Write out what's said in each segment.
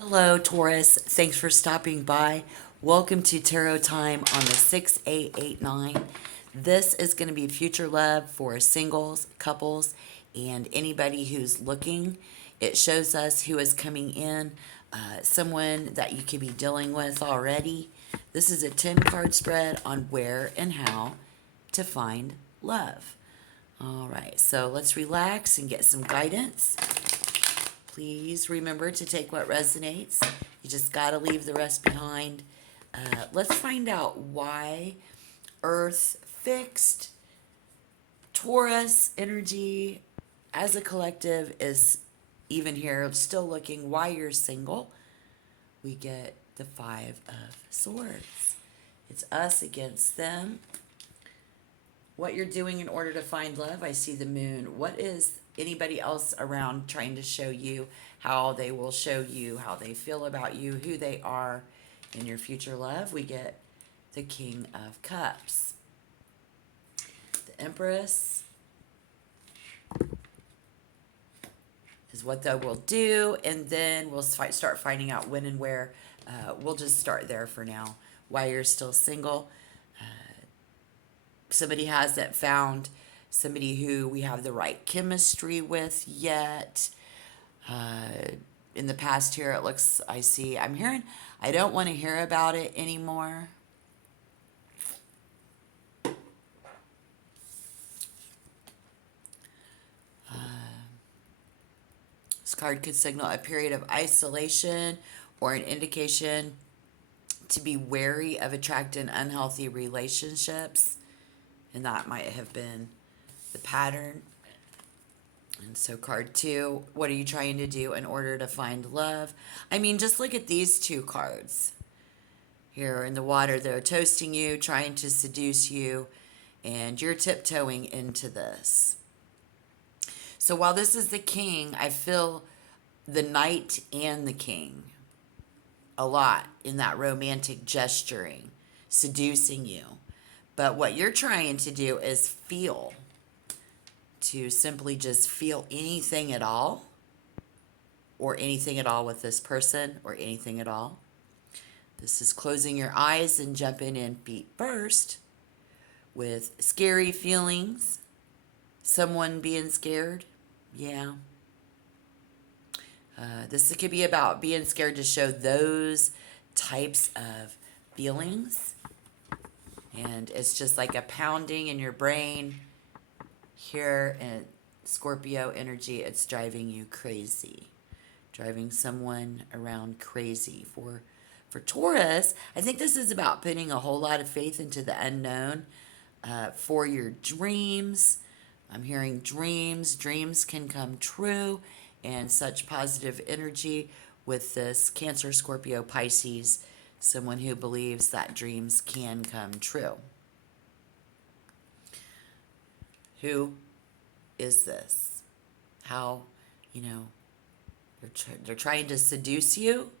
Hello, Taurus. Thanks for stopping by. Welcome to Tarot Time on the 6889. This is going to be future love for singles, couples, and anybody who's looking. It shows us who is coming in, someone that you could be dealing with already. This is a 10 card spread on where and how to find love. All right, so let's relax and get some guidance. Please remember to take what resonates. You just got to leave the rest behind. Let's find out why Earth fixed Taurus energy as a collective is even here, still looking why you're single. We get the Five of Swords. It's us against them. What you're doing in order to find love. I see the moon. What is anybody else around trying to show you how they will show you how they feel about you, who they are in your future love? We get the King of Cups. The Empress is what they will do, and then we'll start finding out when and where. We'll just start there for now. Why you're still single. Somebody hasn't found somebody who we have the right chemistry with yet. In the past here, it looks, I'm hearing, I don't want to hear about it anymore. This card could signal a period of isolation or an indication to be wary of attracting unhealthy relationships. And that might have been the pattern. And so card 2, what are you trying to do in order to find love? I mean, just look at these two cards. Here in the water, they're toasting you, trying to seduce you, and you're tiptoeing into this. So while this is the king, I feel the knight and the king a lot in that romantic gesturing, seducing you. But what you're trying to do is feel, to simply just feel anything at all, or anything at all with this person, or anything at all. This is closing your eyes and jumping in feet first with scary feelings. Someone being scared. Yeah. This could be about being scared to show those types of feelings. And it's just like a pounding in your brain here in Scorpio energy. It's driving you crazy, driving someone around crazy. For Taurus, I think this is about putting a whole lot of faith into the unknown for your dreams. I'm hearing dreams. Dreams can come true, and such positive energy with this Cancer, Scorpio, Pisces. Someone who believes that dreams can come true. Who is this? How, they're trying to seduce you.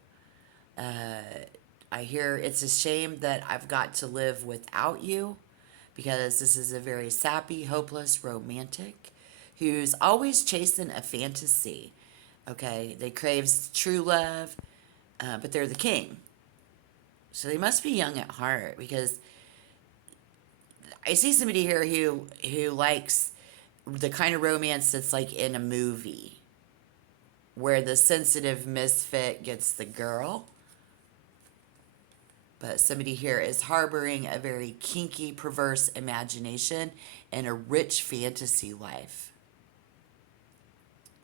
I hear it's a shame that I've got to live without you, because this is a very sappy, hopeless romantic who's always chasing a fantasy. Okay, they crave true love, but they're the king. So they must be young at heart, because I see somebody here who likes the kind of romance that's like in a movie, where the sensitive misfit gets the girl. But somebody here is harboring a very kinky, perverse imagination and a rich fantasy life,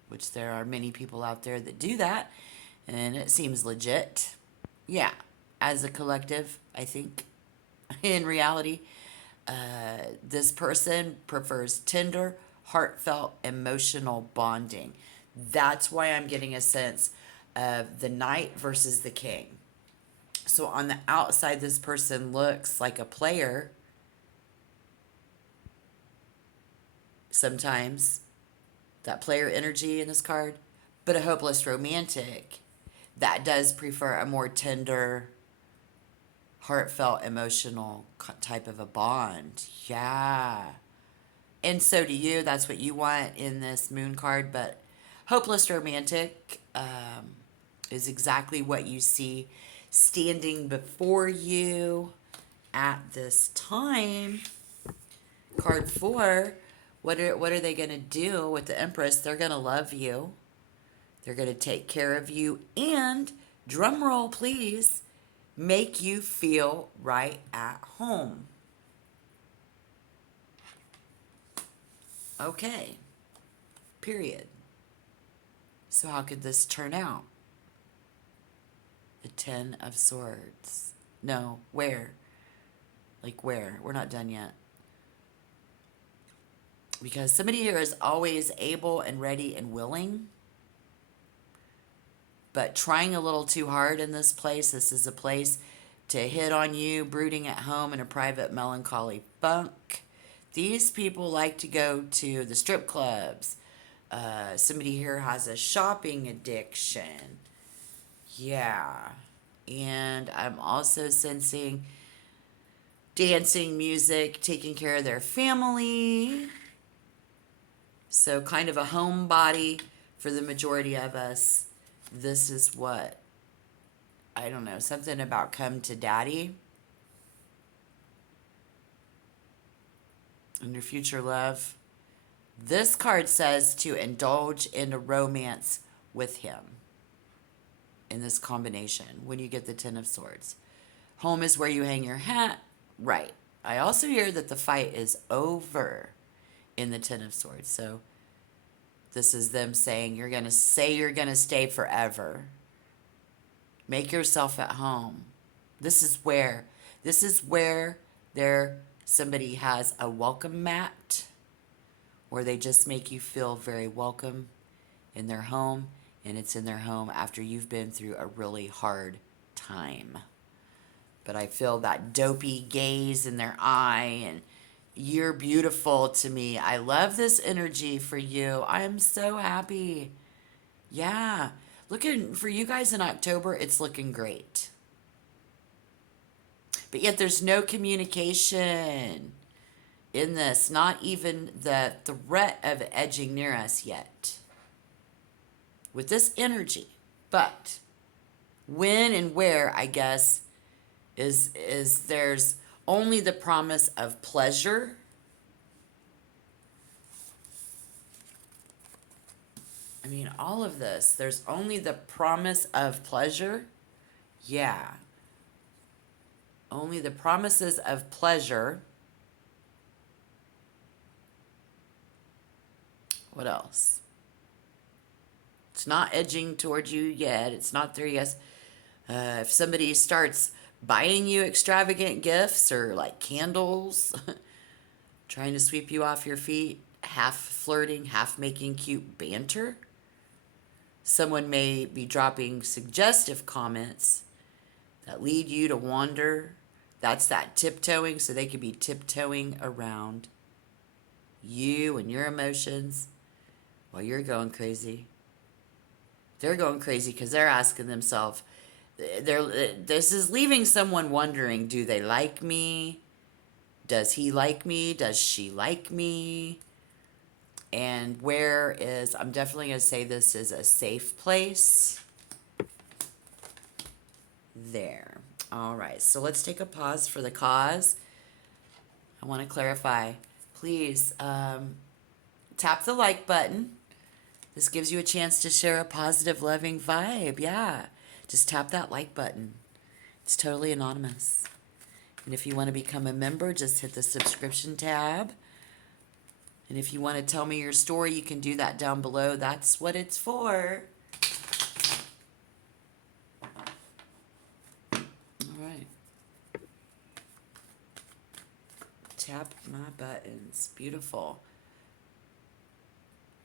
which there are many people out there that do that, and it seems legit. Yeah. As a collective, I think, in reality, this person prefers tender, heartfelt, emotional bonding. That's why I'm getting a sense of the knight versus the king. So on the outside, this person looks like a player. Sometimes that player energy in this card, but a hopeless romantic that does prefer a more tender, heartfelt, emotional type of a bond. Yeah. And so do you. That's what you want in this moon card. But hopeless romantic, is exactly what you see standing before you at this time. Card 4, what are they going to do with the Empress? They're going to love you. They're going to take care of you and, drum roll please, make you feel right at home. Okay. Period. So how could this turn out? The Ten of Swords. No, where? Like where? We're not done yet. Because somebody here is always able and ready and willing, but trying a little too hard in this place. This is a place to hit on you, brooding at home in a private melancholy funk. These people like to go to the strip clubs. Somebody here has a shopping addiction. Yeah. And I'm also sensing dancing, music, taking care of their family. So kind of a homebody for the majority of us. This is what, I don't know, something about come to daddy. And your future love. This card says to indulge in a romance with him in this combination when you get the Ten of Swords. Home is where you hang your hat. Right. I also hear that the fight is over in the Ten of Swords. So this is them saying you're going to stay forever. Make yourself at home. This is where somebody has a welcome mat, or they just make you feel very welcome in their home, and it's in their home after you've been through a really hard time. But I feel that dopey gaze in their eye, and you're beautiful to me. I love this energy for you. I'm so happy. Yeah. Looking for you guys in October, it's looking great. But yet there's no communication in this, not even the threat of edging near us yet with this energy. But when and where, I guess, is there's only the promise of pleasure. I mean, all of this, there's only the promise of pleasure. Yeah. Only the promises of pleasure. What else? It's not edging towards you yet. It's not there yet. If somebody starts buying you extravagant gifts or like candles, trying to sweep you off your feet, half flirting, half making cute banter. Someone may be dropping suggestive comments that lead you to wander. That's that tiptoeing, so they could be tiptoeing around you and your emotions while you're going crazy. They're going crazy because they're asking themselves, this is leaving someone wondering, do they like me? Does he like me? Does she like me? And I'm definitely going to say this is a safe place. There. All right. So let's take a pause for the cause. I want to clarify. Please tap the like button. This gives you a chance to share a positive, loving vibe. Yeah. Just tap that like button. It's totally anonymous. And if you want to become a member, just hit the subscription tab. And if you want to tell me your story, you can do that down below. That's what it's for. All right. Tap my buttons. Beautiful.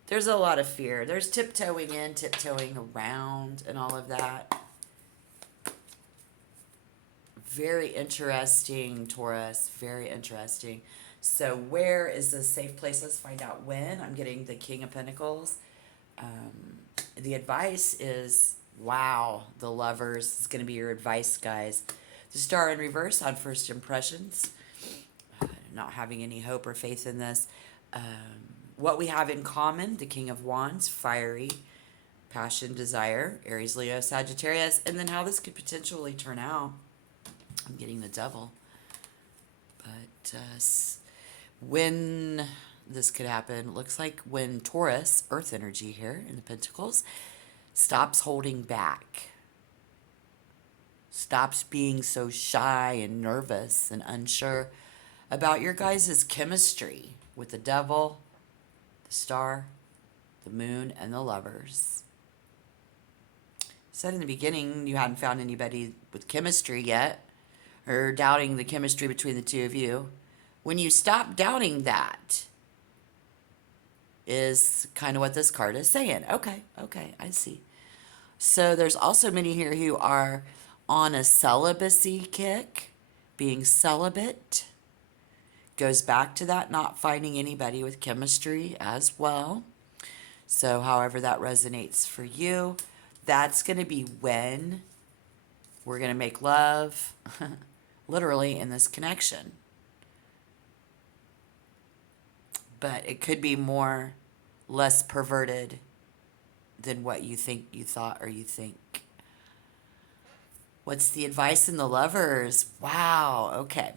There's a lot of fear. There's tiptoeing in, tiptoeing around, and all of that. Very interesting, Taurus. Very interesting. So where is the safe place? Let's find out when. I'm getting the King of Pentacles. The advice is, wow, the Lovers is going to be your advice, guys. The Star in reverse on first impressions. Not having any hope or faith in this. What we have in common, the King of Wands, fiery. passion, desire, Aries, Leo, Sagittarius, and then how this could potentially turn out. I'm getting the devil. But when this could happen, looks like when Taurus, earth energy here in the Pentacles, stops holding back, stops being so shy and nervous and unsure about your guys' chemistry with the devil, the star, the moon, and the lovers. Said in the beginning you hadn't found anybody with chemistry yet, or doubting the chemistry between the two of you. When you stop doubting that, is kind of what this card is saying. Okay, I see. So there's also many here who are on a celibacy kick, being celibate. Goes back to that, not finding anybody with chemistry as well. So however that resonates for you, that's going to be when we're going to make love, literally, in this connection. But it could be less perverted than what you think you thought or you think. What's the advice in the lovers? Wow, okay.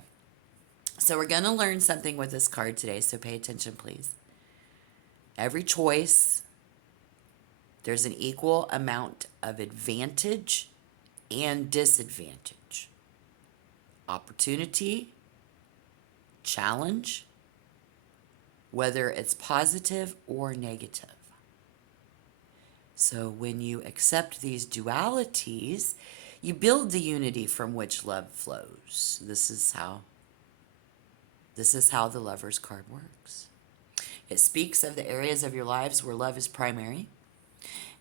So we're going to learn something with this card today, so pay attention, please. Every choice, there's an equal amount of advantage and disadvantage. Opportunity, challenge, whether it's positive or negative. So when you accept these dualities, you build the unity from which love flows. This is how the Lover's card works. It speaks of the areas of your lives where love is primary,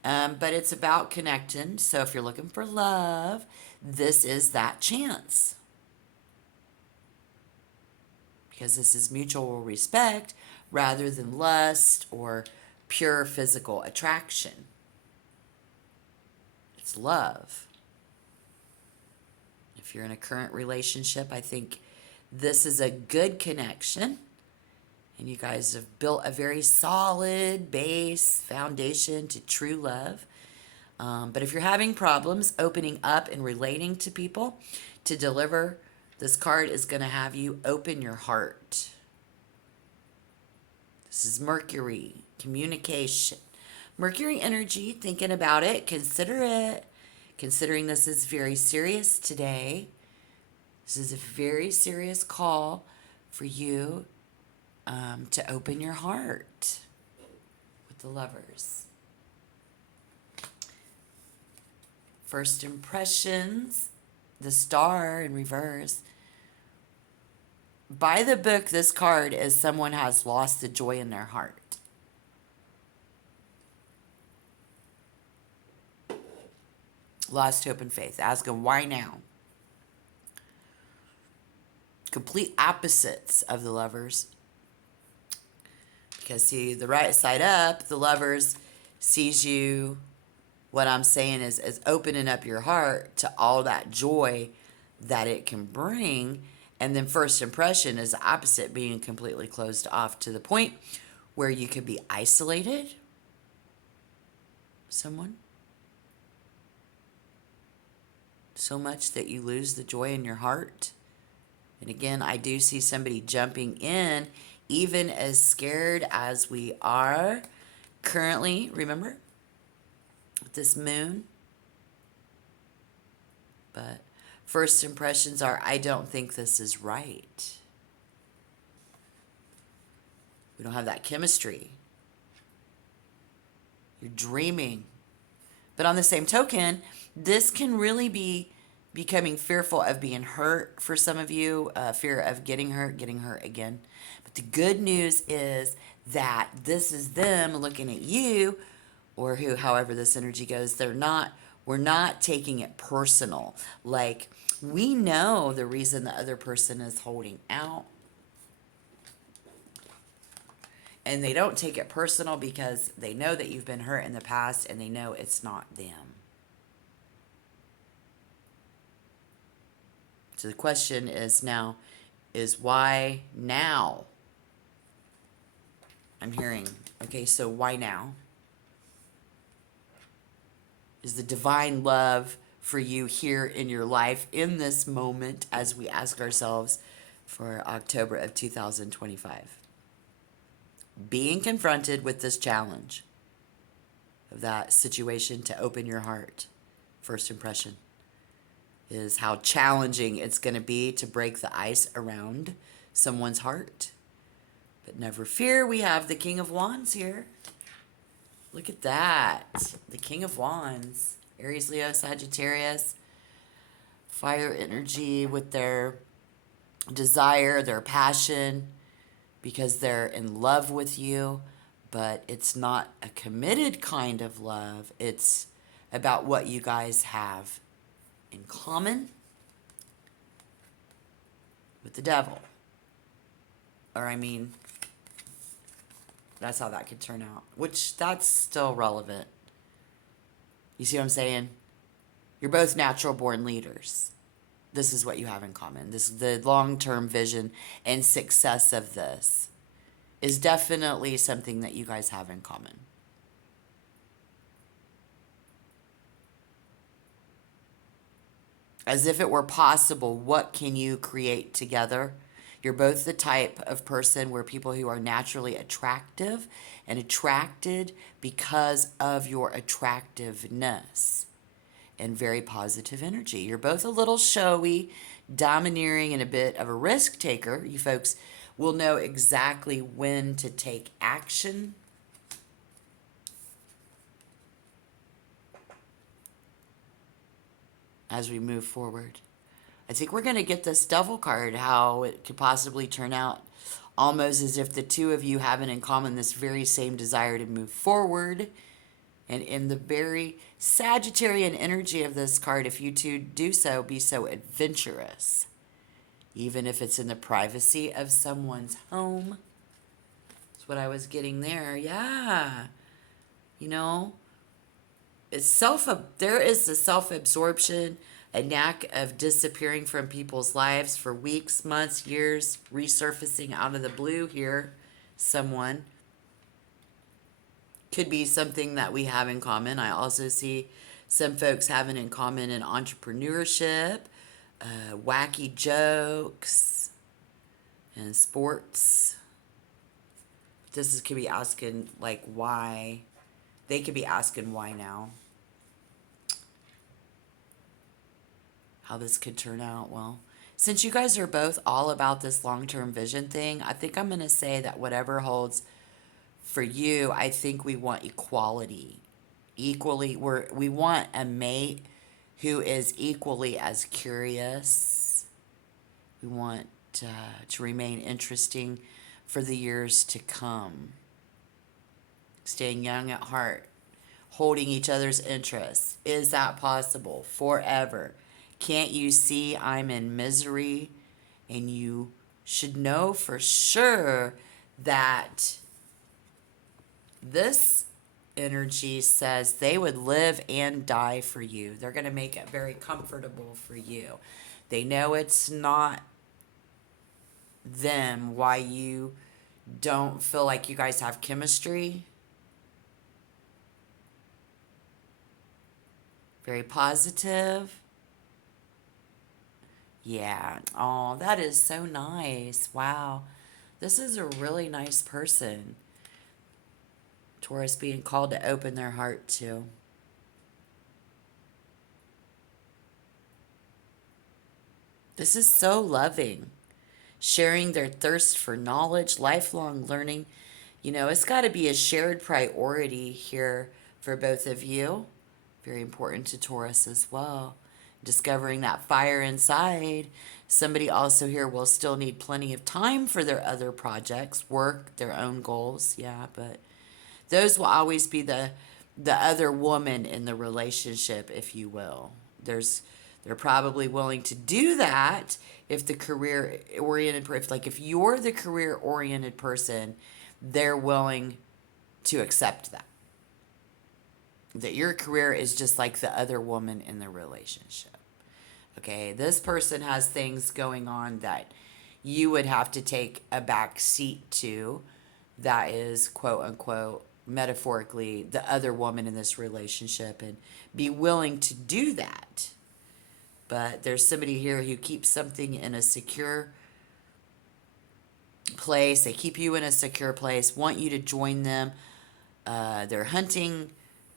but it's about connecting. So if you're looking for love, this is that chance. Because this is mutual respect rather than lust or pure physical attraction. It's love. If you're in a current relationship, I think this is a good connection. And you guys have built a very solid base foundation to true love. But if you're having problems opening up and relating to people to deliver, this card is going to have you open your heart. This is Mercury, communication. Mercury energy, thinking about it, consider it. Considering this is very serious today. This is a very serious call for you to open your heart with the lovers. First impressions, the star in reverse. By the book, this card is someone has lost the joy in their heart. Lost hope and faith. Ask them, why now? Complete opposites of the lovers. Because see, the right side up, the lovers sees you, what I'm saying is opening up your heart to all that joy that it can bring. And then first impression is the opposite, being completely closed off to the point where you could be isolated. Someone. So much that you lose the joy in your heart. And again, I do see somebody jumping in, even as scared as we are currently, remember, with this moon. But first impressions are, I don't think this is right. We don't have that chemistry. You're dreaming. But on the same token, this can really be becoming fearful of being hurt for some of you, fear of getting hurt again. But the good news is that this is them looking at you, or who, however this energy goes, we're not taking it personal. Like, we know the reason the other person is holding out. And they don't take it personal because they know that you've been hurt in the past and they know it's not them. So the question is now, is why now? I'm hearing, okay, so why now? is the divine love for you here in your life in this moment as we ask ourselves for October of 2025. Being confronted with this challenge of that situation to open your heart, first impression, is how challenging it's going to be to break the ice around someone's heart. But never fear, we have the King of Wands here. Look at that. The King of Wands. Aries, Leo, Sagittarius. Fire energy with their desire, their passion, because they're in love with you. But it's not a committed kind of love. It's about what you guys have in common with the devil. Or I mean, that's how that could turn out. Which, that's still relevant. You see what I'm saying? You're both natural born leaders. This is what you have in common. This, the long-term vision and success of this is definitely something that you guys have in common. As if it were possible, what can you create together? You're both the type of person where people who are naturally attractive and attracted because of your attractiveness and very positive energy. You're both a little showy, domineering, and a bit of a risk taker. You folks will know exactly when to take action. As we move forward, I think we're going to get this devil card, how it could possibly turn out, almost as if the two of you have in common this very same desire to move forward. And in the very Sagittarian energy of this card, if you two do so, be so adventurous, even if it's in the privacy of someone's home. That's what I was getting there. Yeah. You know, there is a self-absorption, a knack of disappearing from people's lives for weeks, months, years, resurfacing out of the blue here. Someone could be something that we have in common. I also see some folks having in common in entrepreneurship, wacky jokes, and sports. Could be asking like why. They could be asking why now. How this could turn out. Well, since you guys are both all about this long-term vision thing, I think I'm going to say that whatever holds for you, I think we want equality. We want a mate who is equally as curious. We want to remain interesting for the years to come. Staying young at heart, holding each other's interests. Is that possible? Forever. Can't you see I'm in misery? And you should know for sure that this energy says they would live and die for you. They're going to make it very comfortable for you. They know it's not them why you don't feel like you guys have chemistry. Very positive. Yeah. Oh, that is so nice. Wow. This is a really nice person. Taurus being called to open their heart to. This is so loving. Sharing their thirst for knowledge, lifelong learning. You know, it's got to be a shared priority here for both of you. Very important to Taurus as well. Discovering that fire inside. Somebody also here will still need plenty of time for their other projects, work, their own goals. Yeah, but those will always be the other woman in the relationship, if you will. They're probably willing to do that if the career oriented, if you're the career oriented person, they're willing to accept that. That your career is just like the other woman in the relationship. Okay, this person has things going on that you would have to take a back seat to, that is quote unquote metaphorically, the other woman in this relationship and be willing to do that. But there's somebody here who keeps something in a secure place. They keep you in a secure place, want you to join them. They're hunting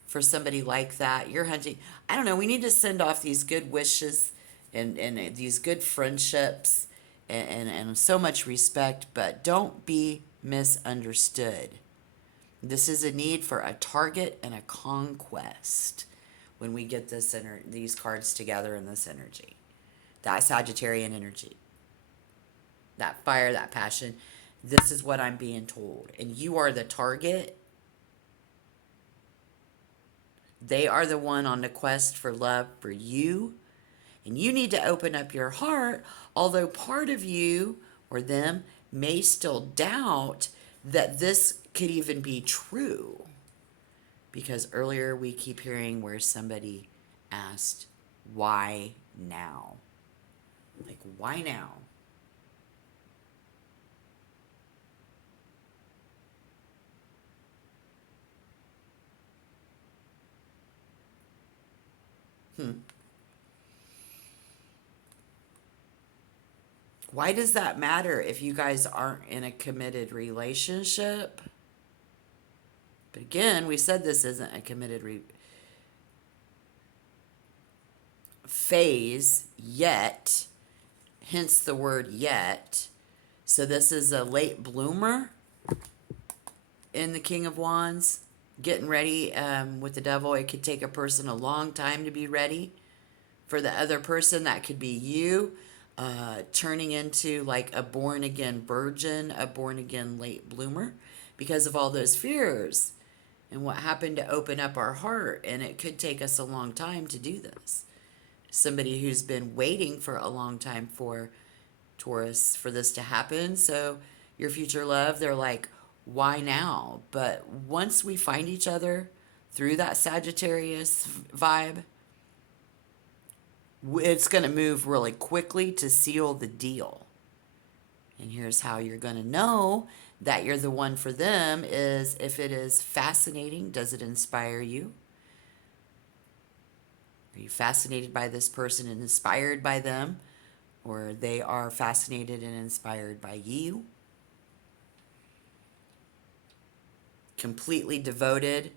for somebody like that. You're hunting. I don't know. We need to send off these good wishes and these good friendships and so much respect, but don't be misunderstood. This is a need for a target and a conquest when we get these cards together in this energy. That Sagittarian energy. That fire, that passion. This is what I'm being told. And you are the target. They are the one on the quest for love for you. And you need to open up your heart, although part of you or them may still doubt that this could even be true. Because earlier we keep hearing where somebody asked, why now? Like, why now? Why does that matter if you guys aren't in a committed relationship? But again, we said this isn't a committed phase yet, hence the word yet. So this is a late bloomer in the King of Wands, getting ready with the devil. It could take a person a long time to be ready. For the other person, that could be you turning into like a born again virgin, a born again late bloomer because of all those fears and what happened to open up our heart. And it could take us a long time to do this. Somebody who's been waiting for a long time for Taurus for this to happen. So your future love, they're like, why now? But once we find each other through that Sagittarius vibe, it's going to move really quickly to seal the deal. And here's how you're going to know that you're the one for them is if it is fascinating, does it inspire you? Are you fascinated by this person and inspired by them? Or they are fascinated and inspired by you? Completely devoted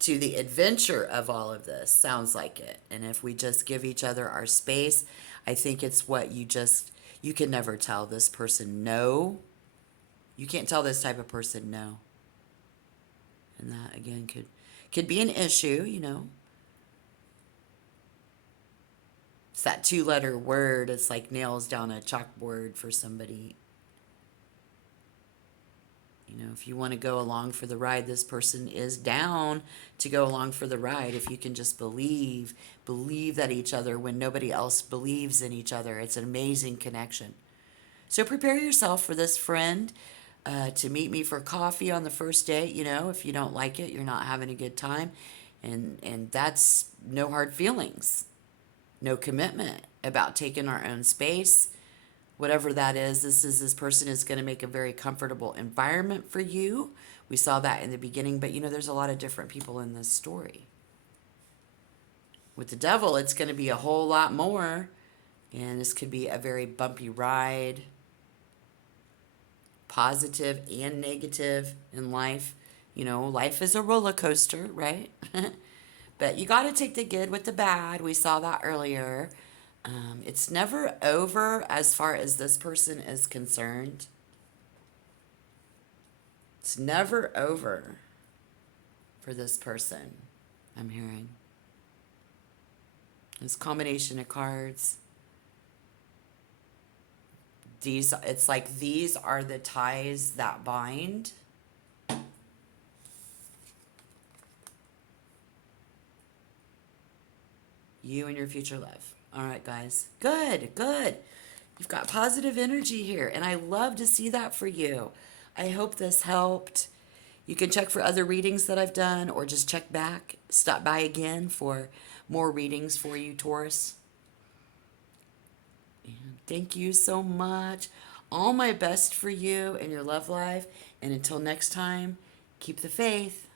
to the adventure of all of this. Sounds like it. And if we just give each other our space, I think it's what you can never tell this person no. You can't tell this type of person no. And that again could be an issue, you know. It's that 2-letter word. It's like nails down a chalkboard for somebody. You know, if you want to go along for the ride, this person is down to go along for the ride. If you can just believe that each other when nobody else believes in each other. It's an amazing connection. So prepare yourself for this friend to meet me for coffee on the first date. You know, if you don't like it, you're not having a good time. And that's no hard feelings, no commitment about taking our own space. Whatever that is, this person is going to make a very comfortable environment for you. We saw that in the beginning, but you know, there's a lot of different people in this story. With the devil, it's going to be a whole lot more, and this could be a very bumpy ride, positive and negative in life. You know, life is a roller coaster, right? But you got to take the good with the bad. We saw that earlier. It's never over as far as this person is concerned. It's never over for this person, I'm hearing. This combination of cards. It's like these are the ties that bind. You and your future love. All right, guys. Good. You've got positive energy here, and I love to see that for you. I hope this helped. You can check for other readings that I've done, or just check back. Stop by again for more readings for you, Taurus. And thank you so much. All my best for you and your love life. And until next time, keep the faith.